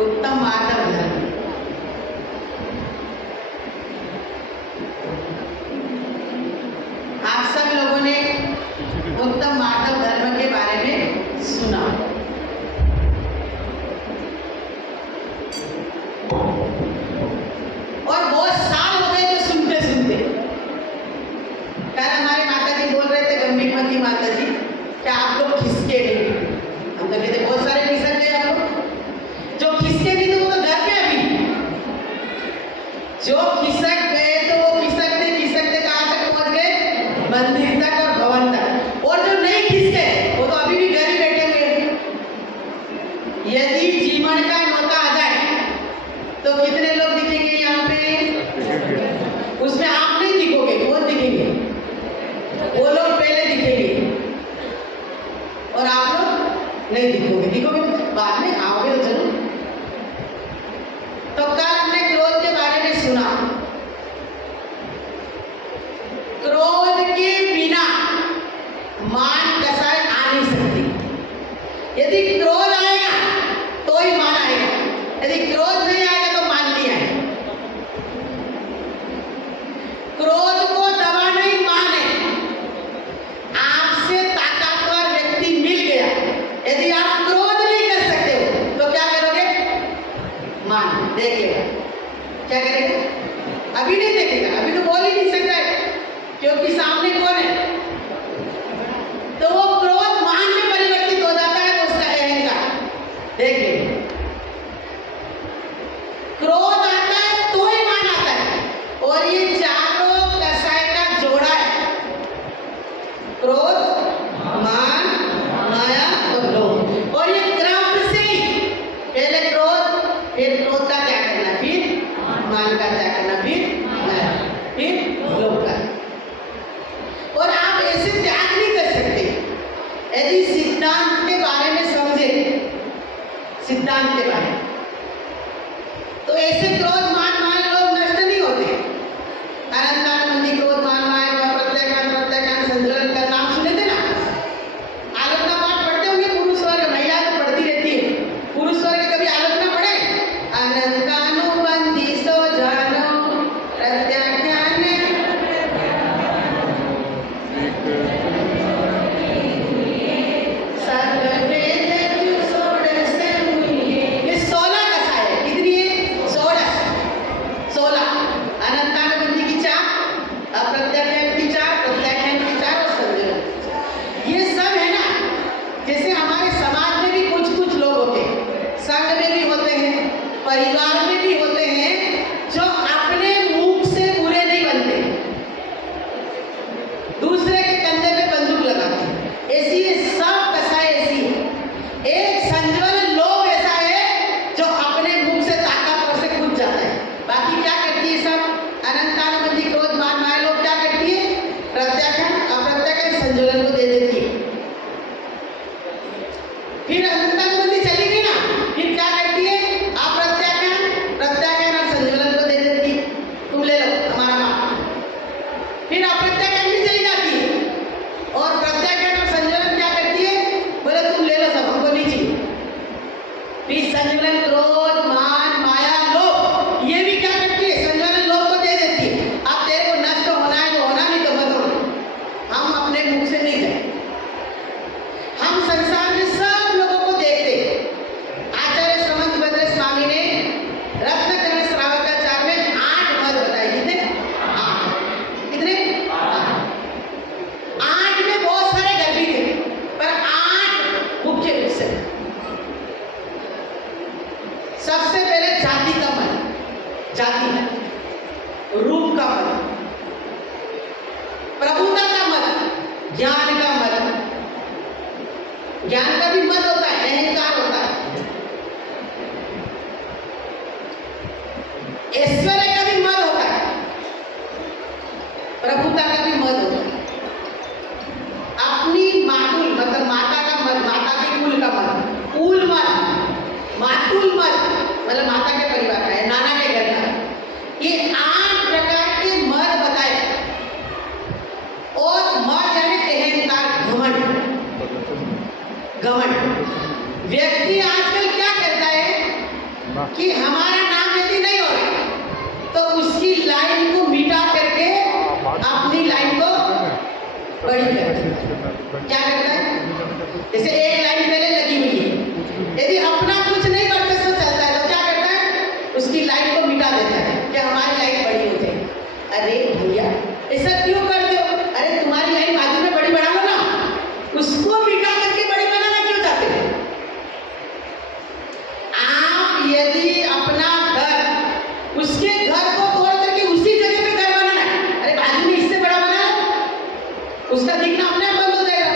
उत्तम मानव धर्म। आप सब लोगों ने उत्तम मानव धर्म के बारे में सुना। और बहुत साल हो गए जो सुनते सुनते। कल हमारे माता जी बोल रहे थे, गंभीरमती माता जी, क्या आप लोग खिसके नहीं? हम तो कहते बहुत सारे खिसक गए आप लोग। जो खिसके नहीं तो वो तो घर पे अभी। जो खिसक गए तो वो खिसकते खिसकते कहाँ तक पहुंच गए? मंदिर तक और भवन तक। और जो नहीं खिसके वो तो अभी भी घर ही बैठे हुए हैं। यदि जीवन का न्योता आ जाए तो कितने लोग दिखेंगे यहाँ पे? उसमें आप नहीं दिखोगे, वो दिखेंगे। वो लोग पहले दिखेंगे और आप लोग नहीं दिखोगे। दिखोगे बाद में, आओगे तो जरूर। तो कल हमने क्रोध के बारे में सुना। क्रोध के बिना मान कसाई आ नहीं सकती। यदि क्रोध आएगा तो ही मान आएगा, यदि क्रोध नहीं आएगा तो मान नहीं आएगा। क्रोध को दबाना ही मान है। आपसे ताकतवर व्यक्ति मिल गया, यदि आप क्रोध नहीं कर सकते हो तो क्या करोगे? मान देख लेगा। क्या करेगा? अभी नहीं देखेगा, अभी तो बोल ही नहीं सकता है क्योंकि सामने कौन है। तो वो क्रोध मान में परिवर्तित हो जाता है, उसका अहंकार। देख लेगा। क्रोध आता है तो ही मान आता है। और ये चारों कसाई का जोड़ा है। क्रोध, मान, माया और लोभ। और ये क्रम से ही पहले क्रोध, फिर क्रोध का त्याग करना, फिर मान का त्याग करना, फिर माया, फिर लोभ का। और आप ऐसे त्याग नहीं कर सकते यदि सिद्धांत के बारे में समझे। सिद्धांत के बारे में तो ऐसे क्रोध, मान, माया, लोभ नष्ट नहीं होते। अनंतानुबंधी क्रोध, मान, माया, प्रत्याख्यान, प्रत्याख्यान, संतुलन का नाम सुने थे ना? आलोचना पाठ पढ़ते होंगे पुरुष वर्ग, महिला तो पढ़ती रहती है। पुरुष वर्ग कभी आलोचना पढ़े? अनंतानुबंधी सो जानो प्रत्याख्यान परिवार में भी होते हैं जो अपने मुख से बुरे नहीं बनते, दूसरे के कंधे पे बंदूक लगाते हैं। ऐसी ये सब कसाई ऐसी है। एक संज्वलन लोभ ऐसा है जो अपने मुख से ताकतवर से कूद जाता है। बाकी क्या करती है सब? अनंतानुबंधी क्रोध, मान, माया, लोभ क्या करती है? प्रत्याख्यान, अप्रत्याख्यान, संज्वलन को दे देती है। फिर अनंतानुबंधी चली गई ना, फिर क्या करती है? प्रत्याख्यान और संज्वलन को दे देती है। तुम ले लो हमारा माल। फिर अप्रत्याख्यान भी चली जाती है और प्रत्याख्यान और संज्वलन क्या करती है? बोले तुम ले लो, सब हमको नहीं चाहिए। फिर संज्वलन क्रोध, मान, माया, लोभ ये भी क्या करती है? संज्वलन लोभ को दे देती है। अब तेरे को नष्ट होना है तो होना, नहीं तो मत होना। हम अपने मुख से नहीं जाए। हम संसार में सब लोगों को देखते। आचार्य श्रमंतभद्र स्वामी ने रत्नकरण श्रावकाचार्य में 8 मत बताए। कितने? 8। कितने? 8 में बहुत सारे घर भी थे, पर 8 मुख्य रूप से। सबसे पहले जाति का मत, जाति, रूप का मत, प्रभुता का मत, ज्ञान का मत। ज्ञान का भी मत होता है, अहंकार होता है। ऐश्वर्य का भी मत होता है, प्रभुता का भी मत होता है। अपनी मातुल मतलब माता का मत, माता के कुल का मत, कुल मत, मातुल मत मतलब माता के परिवार का है, नाना के घर का। ये 8 प्रकार के मत बताए। और मत यानी अहंकार, घमंड। घमंड व्यक्ति आजकल क्या करता है? कि हमारा नाम यदि नहीं हो तो उसकी लाइन को मिटा करके अपनी लाइन को बड़ी करता है। क्या करता है? जैसे एक लाइन पहले लगी हुई है, यदि अपना कुछ नहीं वर्चस्व चलता है तो क्या करता है? उसकी लाइन को मिटा देता है कि हमारी लाइन बड़ी हो जाए। अरे भैया ऐसा क्यों करते हो? अरे तुम्हारी लाइन बाजू में बड़ी बना लो ना, उसको मिटा करके बड़ी बनाना क्यों चाहते हो? आप यदि अपना घर, उसके घर को तोड़ करके उसी जगह पे घर बनाना है, अरे बाजू में इससे बड़ा बना लो, उसका दिखना अपने आप बंद हो जाएगा।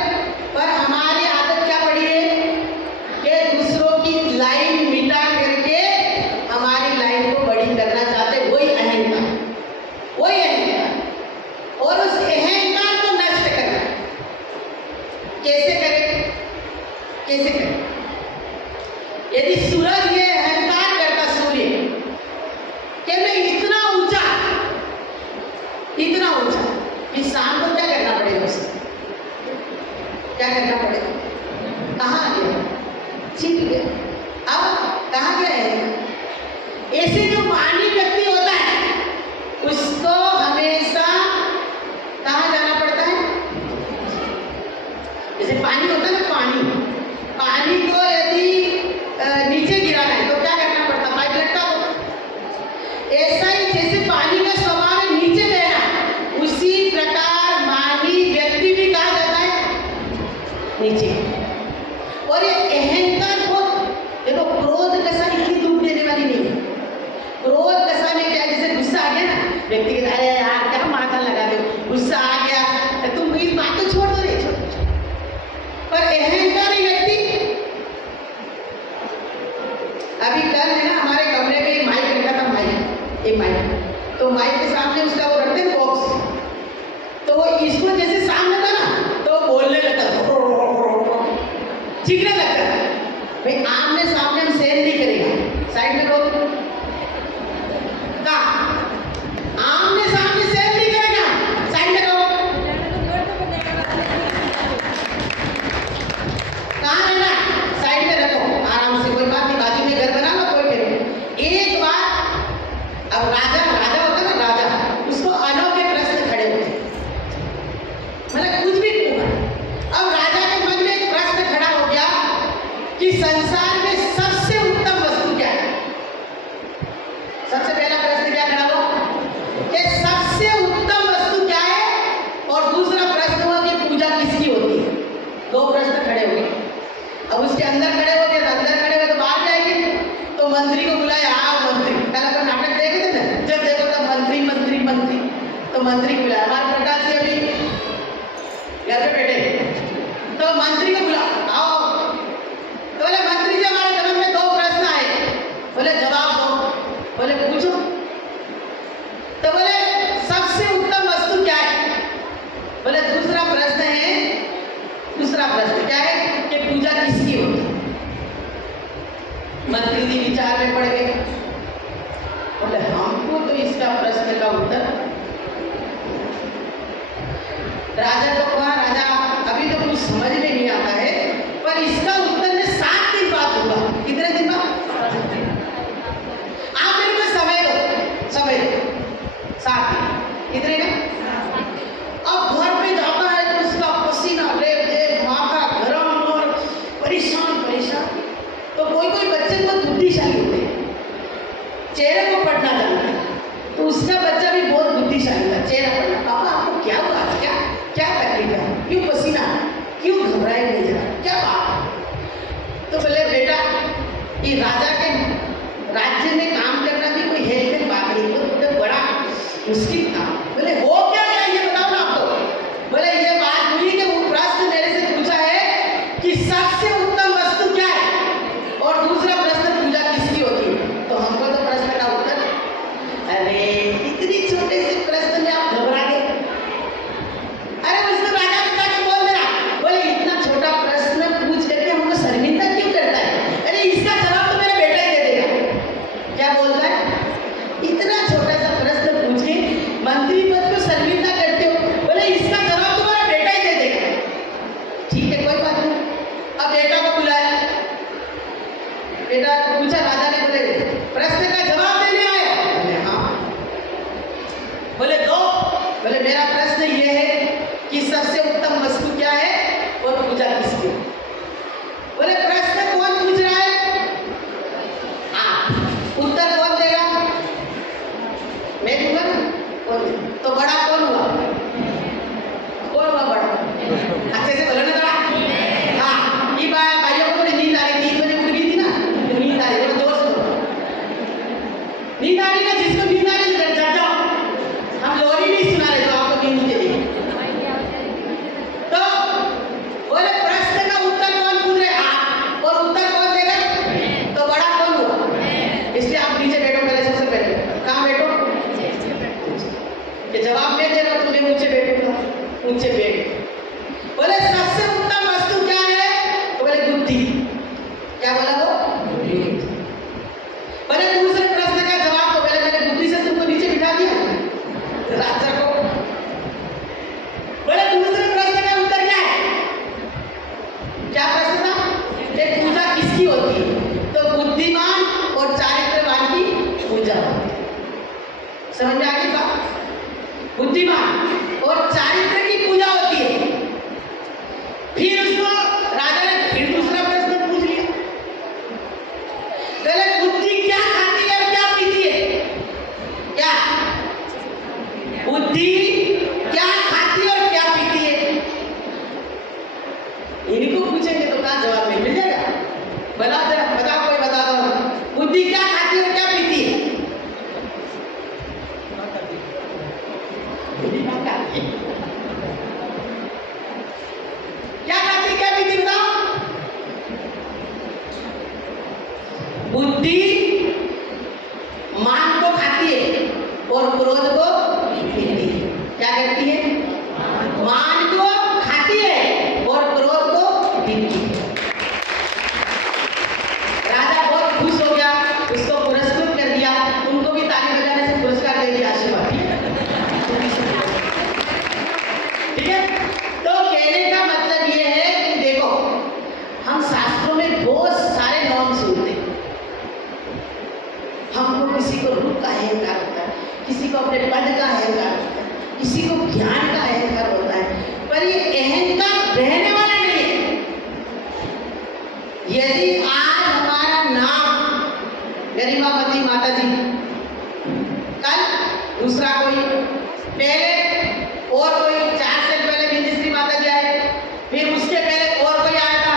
पर हमारी आदत क्या पड़ी है कि दूसरों की लाइन मिटा करके हमारी लाइन को बड़ी करना चाहते। वही अहंकार, वही अहंकार, और उस अहंकार को नष्ट करना कैसे करें? कैसे करें? यदि सूरज ये अहंकार करता, सूर्य कि मैं इतना ऊंचा कि शाम को क्या करना पड़ेगा उसे? क्या करना पड़ेगा? कहाँ आ गया? छिप गया। अब कहाँ गया है? ऐसे जो मानी व्यक्ति होता है उसको हमेशा कहाँ जाना पड़ता है? जैसे पानी होता है ना, पानी को यदि नीचे गिराना है तो क्या करना पड़ता? पाइप लटका दो। ऐसा ही जैसे पानी का स्वभाव है नीचे बहना, उसी प्रकार मानी व्यक्ति भी कहाँ जाता है? नीचे। और ये अहंकार बहुत, देखो क्रोध कसा इतनी दुख देने वाली नहीं है। क्रोध कसा में क्या, जैसे गुस्सा आ गया ना व्यक्ति के, अरे यार क्या माथा लगा दो, गुस्सा आ गया तो तुम इस बात को छोड़ दो, नहीं छोड़। पर अहंकारी व्यक्ति, अभी कल है ना हमारे कमरे में एक माइक रखा था, माइक, तो माइक के सामने उसका वो रखते हैं बॉक्स, तो वो इसको जैसे सामने था ना तो बोलने लगता था, चीखने लगता था। भाई आमने सामने हम सहन नहीं करेगा, साइड में रोक का, आमने सामने सहन नहीं करेगा, साइड में रोक। कहाँ रहना? साइड में रखो आराम से, कोई बात नहीं, बाजू में घर बना लो, कोई फिर एक बार। अब राजा होता ना, राजा, उसको अनोखे प्रश्न खड़े होते, मतलब कुछ भी होगा। अब राजा के मन में एक प्रश्न खड़ा हो गया कि संसार में सबसे उत्तम वस्तु क्या है? सबसे पहला प्रश्न क्या खड़ा हुआ कि सबसे उत्तम वस्तु क्या है, और दूसरा प्रश्न हुआ कि पूजा किसकी होती है। दो प्रश्न खड़े हो गए। अब उसके अंदर खड़े हो गए, अंदर खड़े हुए तो बाहर जाएंगे, तो मंत्री को बुलाया। मंत्री कल अपन नाटक देखे थे ना, जब देखो तब मंत्री मंत्री मंत्री, तो मंत्री को बुलाया। हमारे प्रकाश जी अभी घर पे बैठे, तो मंत्री को बुला, आओ। तो बोले मंत्री जी हमारे जन्म में दो प्रश्न आए, बोले जवाब दो। बोले पूछो। तो बोले सबसे उत्तम वस्तु क्या है? बोले दूसरा प्रश्न है, दूसरा प्रश्न क्या है कि पूजा किसकी होती है। मंत्री जी विचार में पड़ गए, बोले हमको तो इसका प्रश्न का उत्तर। राजा को कहा, राजा अभी तो कुछ समझ में नहीं आता है, पर इसका उत्तर मैं 7 दिन बाद दूंगा। कितने दिन बाद? आप मेरे को समय दो, 7 दिन। कितने का? अब घर पे जाता है तो उसका पसीना रेप, माथा गरम और परेशान। तो कोई बच्चे बहुत बुद्धिशाली होते हैं, चेहरे को पढ़ना जानता है, तो उसका बच्चा भी बहुत बुद्धिशाली था, चेहरा पढ़ना। पापा आपको क्या हुआ? क्या तकलीफ है? क्यों पसीना? क्यों घबराए नहीं जरा? क्या बात? तो बोले बेटा ये राजा के राज्य में काम करना भी कोई हेल्प की बात नहीं, तो बड़ा मुश्किल था। बोले हो क्या गया ये बताओ ना आप तो। बोले ये बात हुई कि वो प्रश्न मेरे से पूछा है कि सबसे उत्तम वस्तु क्या है, और दूसरा प्रश्न पूजा किसकी होती है। तो हमको तो प्रश्न का उत्तर, अरे इतनी छोटे से प्रश्न में आप घबरा गए। अरे उसने राजा ने कहा कि बोल देना। बोले इतना छोटा प्रश्न पूछ करके हमको शर्मिंदा क्यों करता है? अरे इसका जवाब तो मेरे ऊंचे बैठ। बोले सबसे उत्तम वस्तु क्या है? तो बोले बुद्धि। क्या बोला वो? बोले दूसरे प्रश्न का जवाब तो बोले मैंने बुद्धि से तुमको नीचे बिठा दिया राजा को। बोले दूसरे प्रश्न का उत्तर क्या है? क्या प्रश्न था? कि पूजा किसकी होती है? तो बुद्धिमान और चारित्रवान की पूजा होती है। समझ में आ गई बात? बुद्धिमान और चारित्र की पूजा होती है। फिर उसको राजा ने फिर दूसरा प्रश्न पूछ लिया, पहले बुद्धि क्या खाती है और क्या पीती है? क्या बुद्धि क्या खाती है और क्या पीती है? इनको पूछेंगे तो क्या जवाब नहीं मिल जाएगा? बताओ कोई बता दो, बुद्धि क्या खाती है और क्या पीती है? क्या खाती क्या पीती बताओ? बुद्धि मान को खाती है और क्रोध को पीती है। क्या करती है? मान को खाती है और क्रोध को पीती है। राजा बहुत खुश हो गया, उसको पुरस्कृत कर दिया। उनको भी ताली बजाने से पुरस्कार दे दिया, आशीर्वाद। ठीक है? तो कहने का मतलब ये है कि देखो, हम शास्त्रों में बहुत सारे नॉर्म सुनते हैं। हमको किसी को रूप का अहंकार होता है, किसी को अपने पद का अहंकार होता है, किसी को ज्ञान का अहंकार होता है, पर ये अहंकार रहने वाला नहीं है। यदि आज हमारा नाम गरिमावती माता जी, कल दूसरा कोई, पहले और कोई, 4 साल पहले बिंदुश्री माता जी आए, फिर उसके पहले और कोई आया था।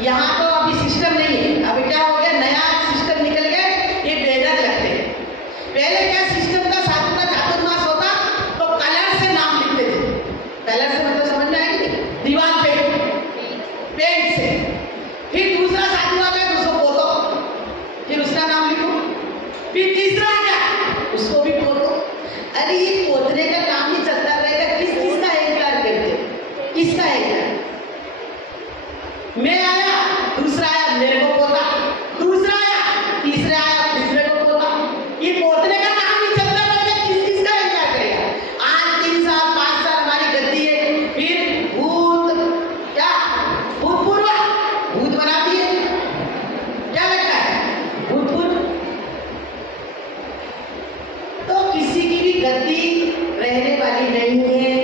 यहाँ तो अभी सिस्टम नहीं है, अभी क्या हो गया, नया सिस्टम निकल गया, ये बैनर लगते हैं। पहले क्या सिस्टम का चातुर्मास होता तो कलर से नाम लिखते थे। कलर से मतलब समझ में आएगी? दीवार पे पेंट से। फिर दूसरा साधु आ गया, उसको पोतो, फिर उसका नाम लिखो। फिर तीसरा आ गया, उसको भी पोतो। अरे ये पोतने का काम ही चलता रहेगा। किसका अहंकार करते? किसका अहंकार? मैं आया, दूसरा आया, मेरे को पोता, दूसरा आया, तीसरा आया, तीसरे को पोता। ये पोतने का काम ही चलता रहेगा। किसका अहंकार करेगा? आज 3 साल 5 साल हमारी गद्दी है, फिर भूत, क्या भूतपूर्व भूत बना दिए। क्या लगता है? भूतपूर्व। तो किसी की भी गद्दी रहने वाली नहीं है,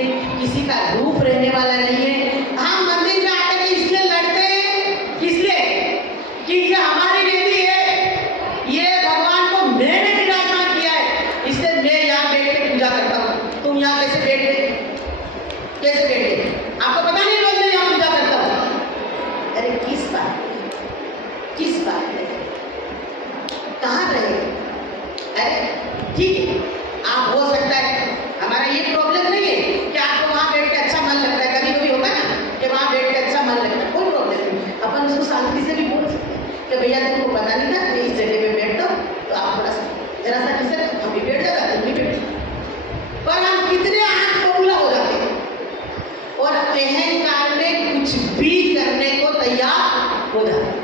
किसी का रूप रहने वाला नहीं है। हम मंदिर में आकर के इसलिए लड़ते हैं, किसलिए? कि ये हमारी गद्दी है, ये भगवान को मैंने विराजमान किया है, इसलिए मैं यहाँ बैठ के पूजा करता हूँ। तुम यहाँ कैसे बैठ गए? कैसे बैठ गए? आपको पता नहीं रोज मैं यहाँ पूजा करता हूँ। अरे किस बात है? कहाँ रहे? अरे ठीक है, आप हो सकता है, हमारा ये प्रॉब्लम नहीं है कि आपको वहाँ बैठ के अच्छा मन लगता है। कभी कभी होता है ना कि वहाँ बैठ के अच्छा मन लगता है, कोई प्रॉब्लम नहीं। अपन उसको शांति से भी बोल सकते हैं कि भैया तुमको पता नहीं था, मैं इस जगह पे बैठता हूँ, तो आप थोड़ा सा जरा सा किसे हम भी बैठ जाता, तुम भी बैठ। पर हम कितने आँख बबूला हो जाते हैं और अहंकार में कुछ भी करने को तैयार हो जाते हैं।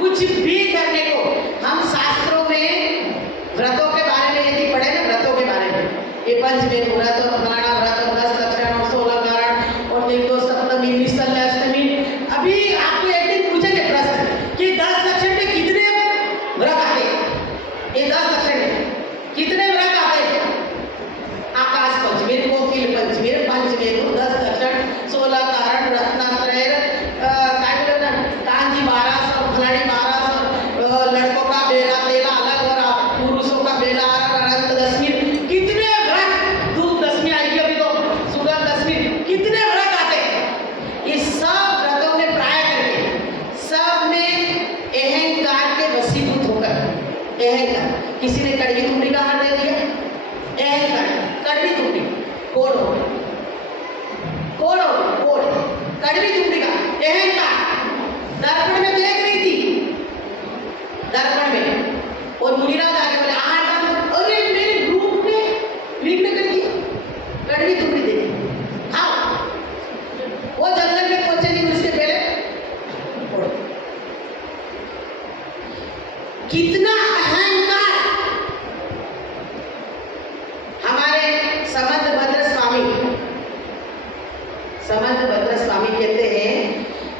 कुछ भी करने को। हम शास्त्रों में व्रतों के बारे में यदि पढ़े ना, व्रतों के बारे में, ये पंचमेन व्रत और फलाना व्रत और 10 लक्षण और 16 कारण और निर्दोष सप्तमी, निश्चल अष्टमी। अभी आपको एक दिन पूछेंगे प्रश्न कि 10 लक्षण में कितने व्रत आते हैं? ये 10 लक्षण में कितने व्रत आते हैं? आकाश पंचमी, कोकिल पंचमी, पंचमेन, 10 लक्षण, 16 कारण, रत्नात्रय, कांजी 12 फलानी 12 लड़कों का बेला तेला अलग और पुरुषों का बेला अनंत दशमी। कितने व्रत, धूप दशमी आएगी अभी तो, सुबह दशमी, कितने व्रत आते हैं? ये सब व्रतों में प्राय करके सब में अहंकार के वशीभूत होकर, अहंकार, किसी ने कड़वी तुमड़ी का हार दे दिया, अहंकार, कड़वी तुमड़ी, कोड़ कड़वी तुमड़ी का अहंकार। दर्पण में देख रही थी, दर्पण में, और मुनिराज आगे बोले, अरे मेरे रूप में विघ्न कर दिया। कितना अहंकार। हमारे समंत भद्र स्वामी कहते हैं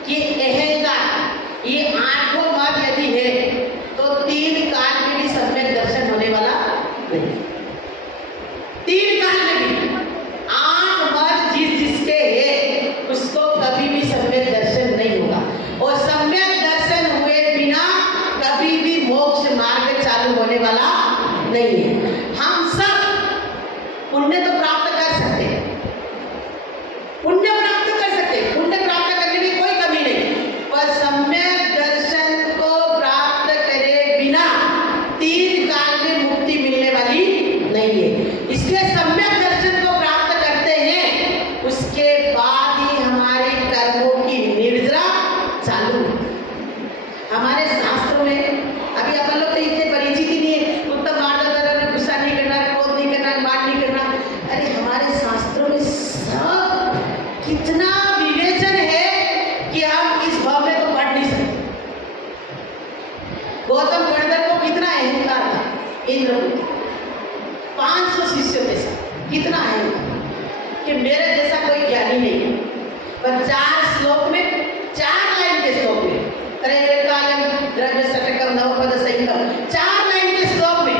कि अहंकार ये आंखों मत यदि है तो 3 काल में भी सम्यक दर्शन होने वाला नहीं। 3 काल में भी आंख मत जिसके है उसको कभी भी सम्यक दर्शन नहीं होगा, और सम्यक दर्शन हुए बिना कभी भी मोक्ष मार्ग चालू होने वाला नहीं है। हम सब पुण्य तो प्राप्त कर सकते हैं, पुण्य प्राप्त कर सकते हैं, पुण्य प्राप्त करने में कोई कमी नहीं, पर सम्यक दर्शन को प्राप्त करे बिना 3 काल में मुक्ति मिलने वाली नहीं है। इसलिए सम्यक दर्शन को प्राप्त करते हैं, उसके बाद ही हमारे कर्मों की निर्जरा चालू है। हमारे शास्त्रों में अभी अपन लोग तो इतने परिचित ही नहीं है, उत्तम मार्ग गुस्सा नहीं करना, क्रोध नहीं करना, मान नहीं करना। अरे हमारे शास्त्रों में सब कितना विवेचन है कि हम इस भाव में तो पढ़ नहीं सकते। गौतम गणधर को कितना अहंकार था, इंद्र को 500 शिष्यों में से कितना अहंकार कि मेरे जैसा कोई ज्ञानी नहीं है। पर 4 श्लोक में 4 लाइन के श्लोक में त्रैकालं द्रव्य षटकम नवपद संहितम 4 लाइन के श्लोक में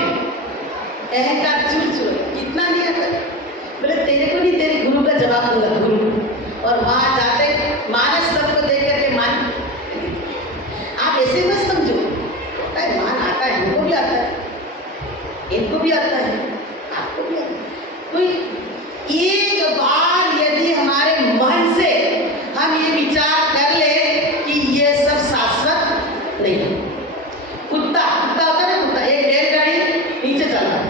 अहंकार चूर इतना नहीं आता। बोले तेरे को नहीं, तेरे गुरु का जवाब दूंगा, गुरु। और वहां जाते मानस सबको देख करके मान, आप ऐसे मत समझो, मान आता है, हमको भी आता है, इनको भी आता है, आपको भी आता है। तो एक बार यदि हमारे मन से हम ये विचार कर ले कि ये सब शाश्वत नहीं है। कुत्ता होता है ना, कुत्ता एक बैलगाड़ी नीचे चल रहा है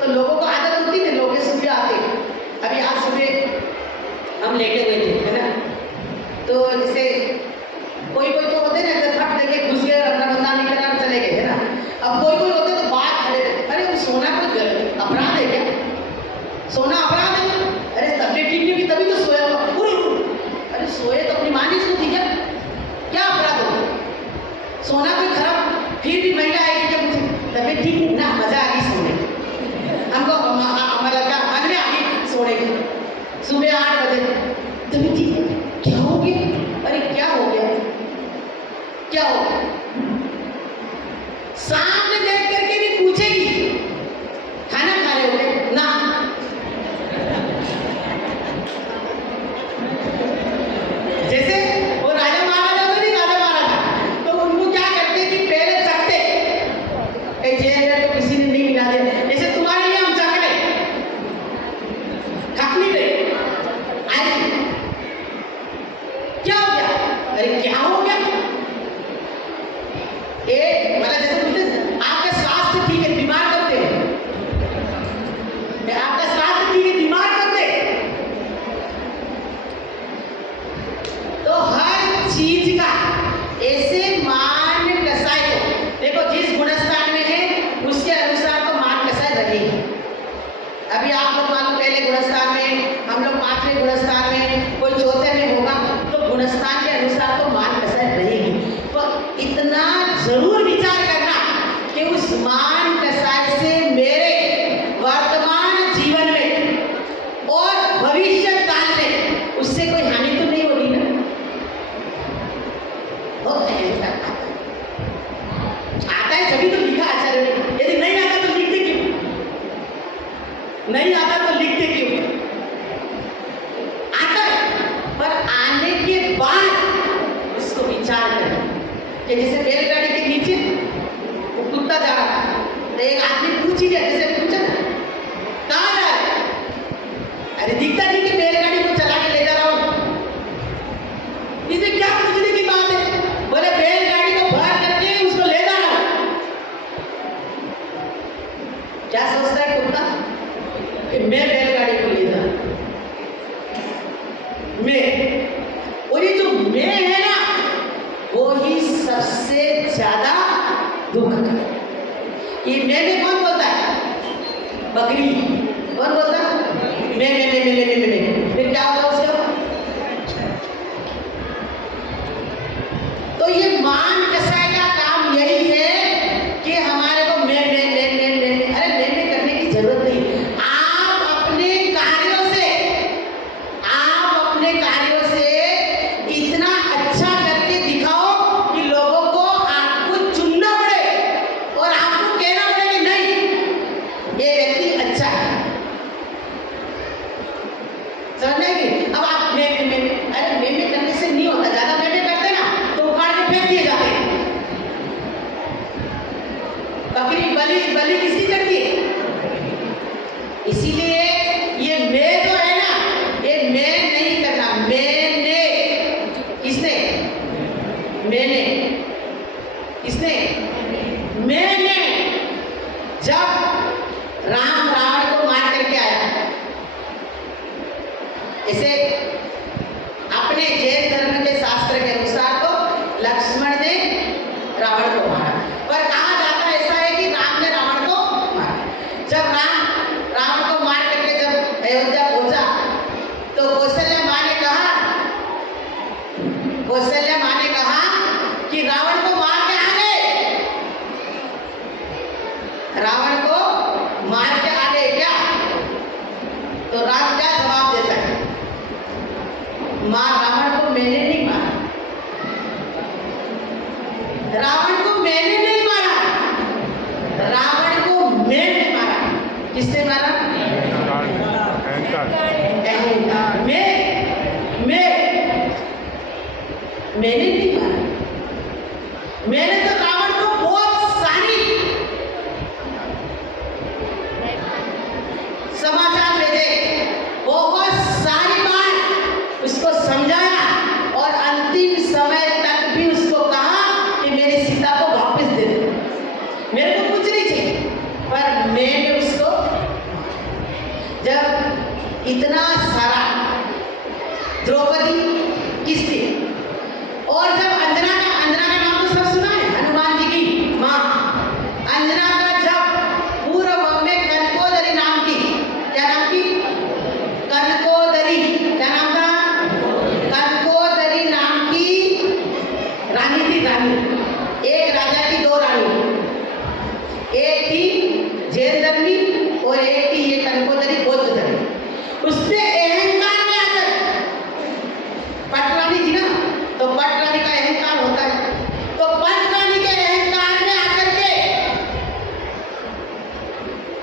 तो लोगों को आदत होती है, लोग सुबह आते। अभी आज सुबह हम लेटे हुए थे, है ना, तो जैसे कोई कोई तो होते ना जब फट लेके घुस गए, अपना बंदा नहीं करना चले गए, है ना। अब कोई कोई होते तो बात खड़े, अरे वो सोना कुछ अपराध है क्या? सोना अपराध है? अरे तबीयत ठीक नहीं हुई तभी तो सोया हुआ। अरे सोए तो अपनी माँ नहीं सोती क्या? क्या अपराध होगा? सोना कोई खराब, फिर भी महिला आएगी जब मुझे तबीयत ठीक नहीं ना, मजा आ गई सोने, हमको हमारा क्या मन में आ गई सोने की। सुबह 8 बजे तबीयत ठीक है, क्या हो गया? अरे क्या हो गया, क्या हो गया? सामने देख करके भी पूछेगी खाना खा रहे हो क्या? ना। जैसे वो राजा महाराजा तो नहीं, राजा महाराजा तो उनको क्या करते कि पहले चखते, जेल तो किसी ने नहीं मिला दिया, जैसे तुम्हारे लिए हम चख रहे, खा नहीं रहे, क्या हो गया? अरे क्या हो गया? मतलब जैसे पूछते आपका स्वास्थ्य ठीक है, बीमार करते हो, आपका स्वास्थ्य ठीक है, बीमार करते। तो हर चीज का ऐसे मान कसाई को देखो, जिस गुणस्थान में है उसके अनुसार तो मान कसाई रहेगी। अभी आप लोग मान लो पहले गुणस्थान में, हम लोग 5वें गुणस्थान में, कोई 4थे में होगा, तो गुणस्थान के अनुसार तो मान कसाई रहेगी। तो इतना जरूर विचार करना कि उस मान कसाई से मेरे वर्तमान जीवन में और भविष्य काल में उससे कोई हानि तो नहीं हो रही ना। बहुत आता है जभी तो लिखा आचार्य ने, यदि नहीं आता तो लिखते क्यों? नहीं आता तो लिखते क्यों? आता है, पर आने के बाद उसको विचार करें कि जैसे बैलगाड़ी के नीचे वो कुत्ता जा रहा था, तो एक आदमी पूछ ही गया, जैसे पूछा ना कहाँ जा रहा है? अरे दिखता नहीं कि बैलगाड़ी को चला के ले जा रहा हूँ। इसे क्या पूछने की बात है? बोले बैलगाड़ी को भर करके उसको ले जा रहा हूँ। क्या सोचता है कुत्ता कि मैं बैलगाड़ी को ले जा रहा, मैं, और ये जो मैं है ना वो ही सबसे ज्यादा दुख का। ये मैं में कौन बोलता है? बकरी। कौन बोलता है? मैं। फिर क्या होगा उसका? तो ये मान कसाई का काम यही है किसने? मैंने। जब राम रावण को मार करके आया, इसे अपने जैन धर्म के शास्त्र के अनुसार तो लक्ष्मण ने रावण को मारा, पर कहा जाता ऐसा है कि राम ने रावण को मारा। जब राम रावण को मार करके जब अयोध्या पहुंचा तो कौशल्या माँ ने कहा कि रावण को मार के आ गए, रावण को मार के आ गए क्या? तो राम क्या जवाब देता है? मां, रावण को मैंने नहीं मारा, रावण को मैंने नहीं मारा, रावण को मैंने मारा। किसने मारा? अहंकार। मैंने नहीं मारा, मैंने तो रावण को बहुत सारी समाचार भेजे, बहुत सारी बार उसको समझाया और अंतिम समय तक भी उसको कहा कि मेरी सीता को वापस दे दो, मेरे को कुछ नहीं चाहिए। पर मैंने उसको जब इतना सारा द्रौपदी किसकी, और जब अंजना का नाम तो सब सुना है, हनुमान जी की माँ अंजना का जब पूर्व में कनकोदरी नाम की, क्या नाम की? कनकोदरी। क्या नाम था? कनकोदरी नाम की रानी थी। रानी, एक राजा की दो रानी, एक थी जैन धर्मी और एक थी ये कनकोदरी बौद्ध धर्मी। उसने अहंकार में आकर, पटरानी थी ना, तो पटरानी का अहंकार होता है, तो पटरानी के अहंकार में आकर के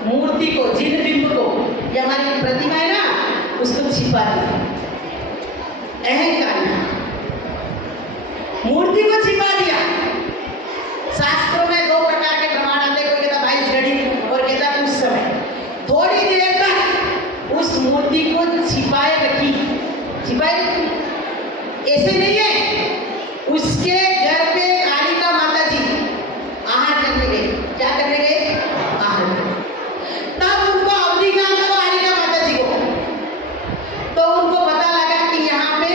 मूर्ति को, जिन बिंब को, ये हमारी प्रतिमा है ना, उसको छिपा दिया। अहंकार में मूर्ति को छिपा दिया। शास्त्रों में दो प्रकार के प्रमाण आते हैं, कोई कहता 22 घड़ी और कहता कुछ समय। थोड़ी देर तक उस मूर्ति को छिपाए रखी। ऐसे नहीं है, उसके घर पे कालिका माता जी आहार करने गए। क्या करने गए? आहार। तब उनको अवधि ज्ञान था कालिका माता जी को, तो उनको पता लगा कि यहाँ पे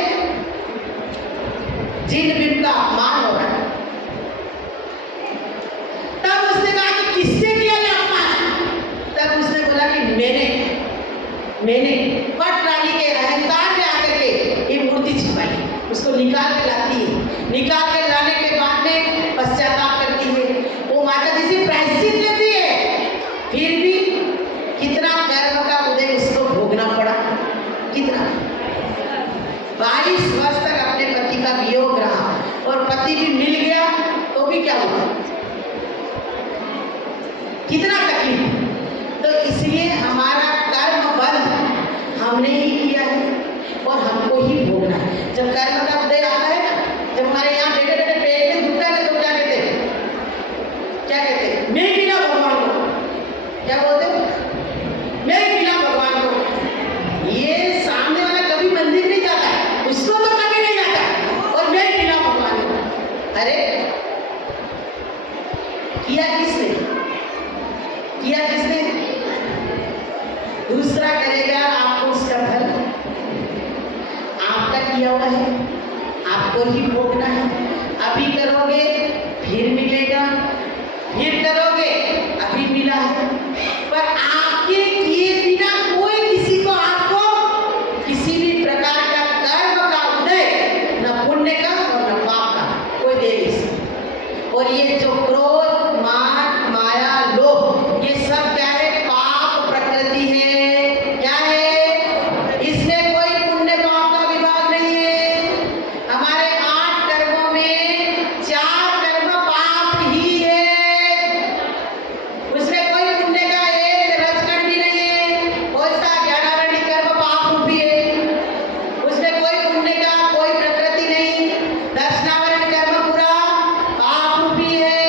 जिन बिंब का मान हो रहा है। तब उसने कहा कि किसने किया ये अपमान? तब उसने बोला कि मैंने पटरानी के अहंकार में आकर के ये मूर्ति छिपाई। उसको निकाल के लाती है, निकाल के लाने के बाद में पश्चाताप करती है, वो माता जी से प्रायश्चित लेती है। फिर भी कितना कर्म का उदय उसको भोगना पड़ा, कितना 22 वर्ष तक अपने पति का वियोग रहा, और पति भी मिल गया तो भी क्या हुआ, कितना तकलीफ। तो इसलिए हमारा कर्म बंध हमने ही किया है और हमको ही भोगना है। जब कर्म का उदय आता है ना, जब हमारे यहाँ डेढ़े पेट में दुखता है तो क्या कहते हैं? मैं मिला भगवान को। क्या बोलते हो? मैं मिला भगवान को। ये सामने वाला कभी मंदिर नहीं जाता है, उसको तो कभी नहीं जाता, और मैं मिला भगवान को। अरे किया किसने? दूसरा करेगा, आपको उसका फल आपका किया हुआ है, आपको ही भोगना है। अभी करोगे फिर मिलेगा, फिर करोगे अभी मिला है, पर आपके किए बिना कोई किसी को आपको किसी भी प्रकार का कर्म का उदय, न पुण्य का और न पाप का, कोई दे नहीं सकता। और ये जो क्रोध, मान, माया, लोभ, ये सब क्या है? पाप प्रकृति है। क्या है? इसमें कोई पुण्य पाप का विभाग नहीं है। हमारे 8 कर्मों में 4 कर्म पाप ही है, उसमें कोई पुण्य का एक रजकण भी नहीं है। कौन सा? 11 कर्म पाप रूपी है, उसमें कोई पुण्य का कोई प्रकृति नहीं। 10 कर्म पूरा पाप रूपी है।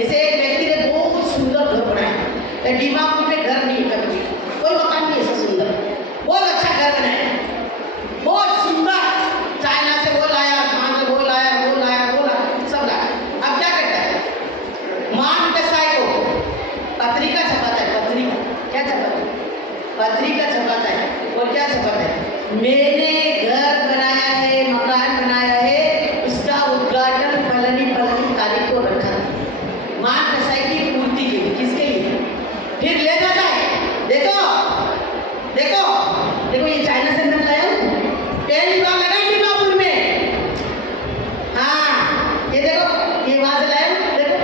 जैसे एक व्यक्ति ने बहुत सुंदर घर बनाया, दीमापुर में घर नहीं है, कभी कोई मकान नहीं ऐसा सुंदर, बहुत अच्छा घर बनाया, बहुत सुंदर, चाइना से वो लाया, वहाँ से वो लाया, वो लाया, वो लाया, सब लाया। अब क्या करता है, मान कसाई को पत्रिका छपाता है, पत्रिका क्या छपाता है, पत्रिका छपाता है, और क्या छपाता है, मैंने घर बनाया है, मकान बनाया है, उसका उद्घाटन फलानी फलानी तारीख को रखा। मान कसाई की पूर्ति के लिए, किसके लिए, फिर ले जाता है, देखो देखो देखो ये चाइना से मैं लाया हूँ, पहली बार लगा दीमापुर में, हाँ ये देखो ये वहां से लाया हूँ, देखो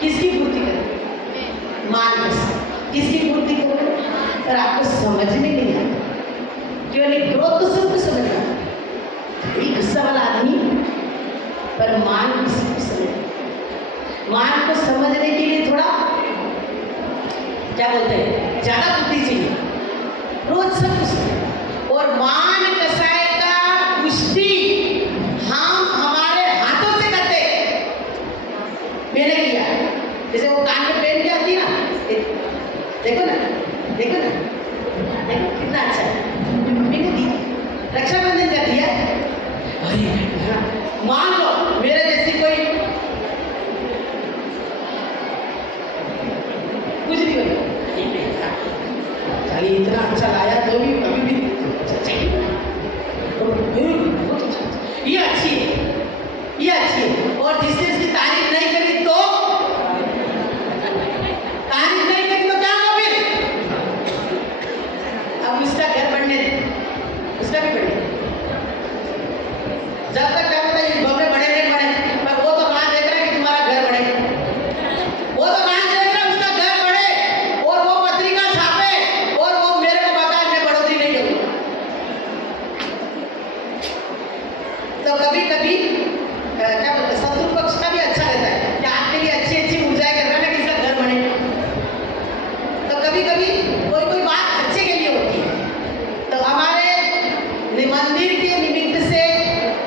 किसकी पूर्ति करे, मान कसाई किसकी पूर्ति करे। पर आपको समझ में नहीं आता, क्यों नहीं, क्रोध तो सबको समझ में आता, एक गुस्सा वाला आदमी, पर मान किसी को समझ, मान को समझने के लिए थोड़ा क्या बोलते हैं, ज्यादा बुद्धि चाहिए, रोज सब कुछ। और मान कसाई का पुष्टि हम हमारे हाथों से करते, मैंने किया, जैसे वो कान में पहन के आती ना, देखो ना, देखो ना, देखो कितना अच्छा है, मैंने दी, रक्षाबंधन कर दिया। हाँ, मान लो मेरे जैसी कोई कुछ नहीं होगा, चलिए इतना अच्छा लाया तो भी कभी भी ये अच्छी है, ये अच्छी है, और जिसने इसकी तारीफ नहीं करी तो क्या होगा फिर, अब उसका घर बनने दे, उसका भी बढ़े, जब तक क्या पता ये बड़े बड़े नहीं बने, पर वो तो कहाँ देख रहा है कि तुम्हारा घर बढ़े, वो तो कहाँ देख रहा है उसका घर बढ़े, और वो पत्रिका छापे, और वो मेरे को बताए मैं बढ़ोतरी नहीं करूँगा। तो कभी कभी क्या बोलते हैं, शत्रु पक्ष का भी अच्छा रहता है कि आपके लिए अच्छी अच्छी ऊर्जाएं कर रहा है ना कि इसका घर बने। तो कभी कभी कोई कोई बात अच्छे के लिए होती है, तो हमारे मंदिर के निमित्त से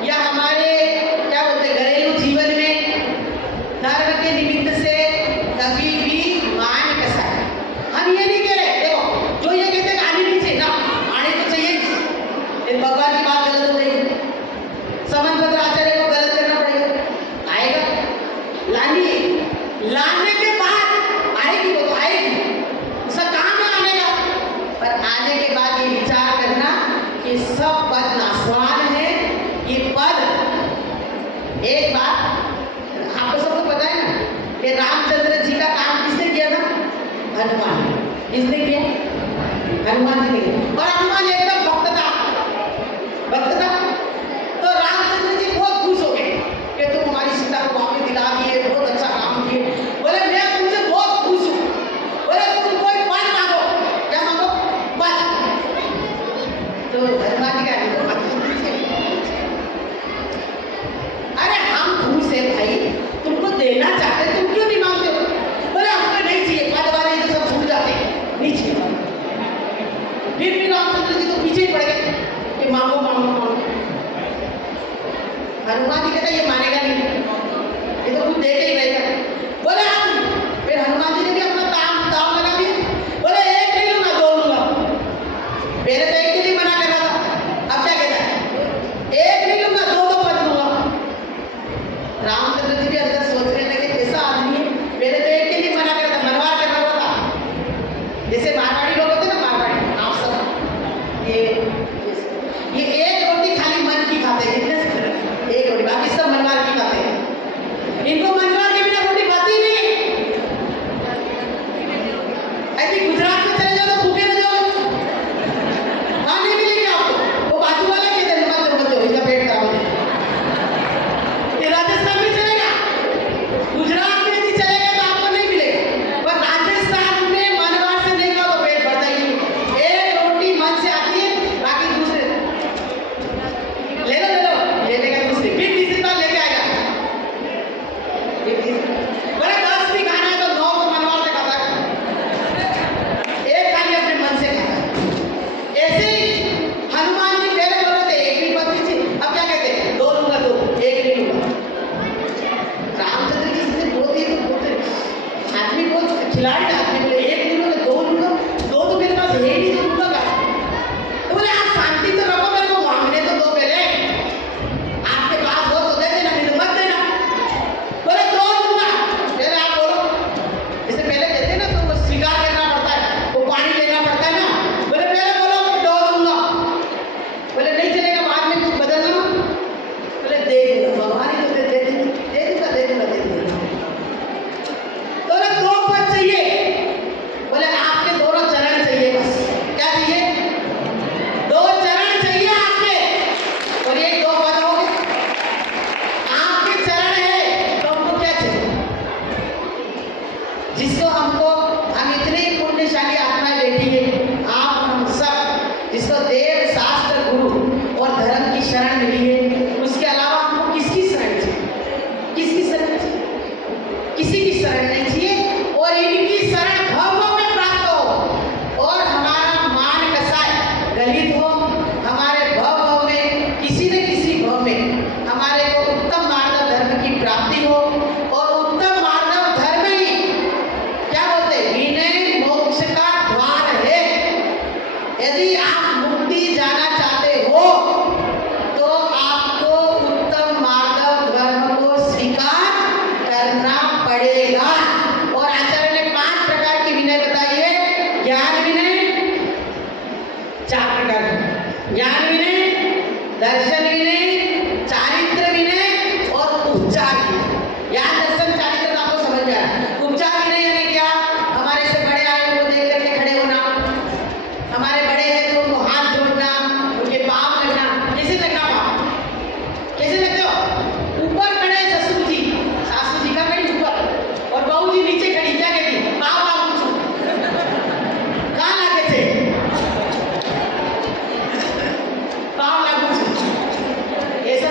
या हमारे क्या बोलते हैं घरेलू जीवन में धर्म के निमित्त से कभी भी मान कसाई, हम ये नहीं कह रहे, देखो जो ये कहते हैं आने नहीं चाहिए ना, आने तो चाहिए, भगवान की बात गलत हो गई, समन पत्र आचार्य को गलत करना पड़ेगा, आए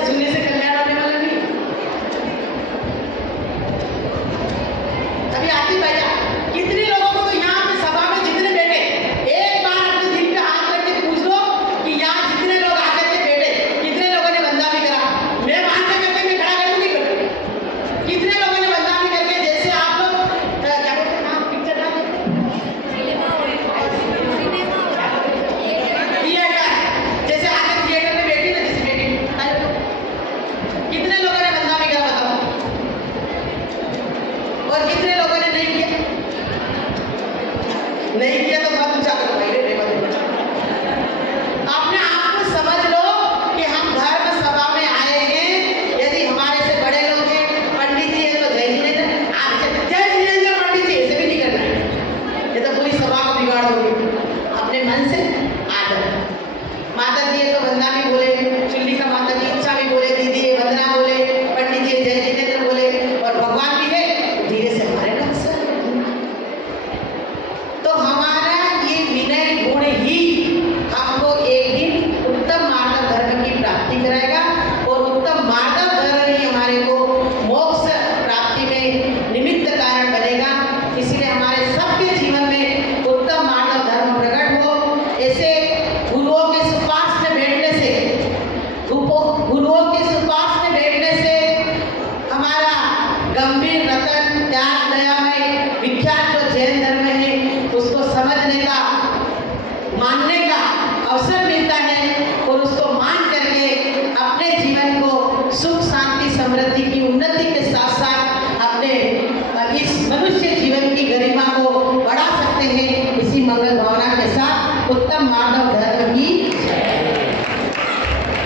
सुनने से कल्याण होने वाला नहीं। अभी आती भैया कितने लोगों को तो यहाँ पे सभा में जितने बैठे, एक बार अपने दिल पे हाथ रख के पूछ लो कि यहाँ जितने लोग आकर के बैठे कितने लोगों ने वंदना भी करा। मैं वहां से करके मैं खड़ा करूंगी, कितने लोगों ने वंदना भी करके, जैसे आप लोग क्या बोलते हैं नाम पिक्चर ना थिएटर, जैसे आगे थिएटर में बैठी ना, जैसे बैठी कितने लोगों ने वंदना भी करा बताओ, और कितने लोगों ने नहीं किया? नहीं किया तो मत ऊंचा करो भाई रे, अपने आप को समझ लो कि हम धर्म सभा में आए हैं। यदि हमारे से बड़े लोग हैं, पंडित जी है तो जय जिनेंद्र, जय जिनेंद्र पंडित जी ऐसे भी नहीं करना है, ये तो पूरी सभा को बिगाड़ दोगे। अपने मन से आदर, माता जी है तो वंदना भी बोले, चुल्ली का माता जी इच्छा भी बोले, दीदी है वंदना बोले, पंडित जी जय जिनेंद्र बोले, और भगवान भी है धीरे से हमारे नाम से। तो हमारा ये विनय गुण ही हमको एक दिन उत्तम मानव धर्म की प्राप्ति कराएगा, और उत्तम मानव धर्म ही हमारे को मोक्ष प्राप्ति में निमित्त कारण बनेगा। इसलिए हमारे सबके जीवन में उत्तम मानव धर्म प्रकट हो। ऐसे गुरुओं के सुपार्श में बैठने से, गुरुओं के सुपार्श में बैठने से हमारा गंभीर रतन त्याग दयामय विख्यात जो जैन धर्म है उसको समझने का, मानने का अवसर मिलता है, और उसको मान करके अपने जीवन को सुख शांति समृद्धि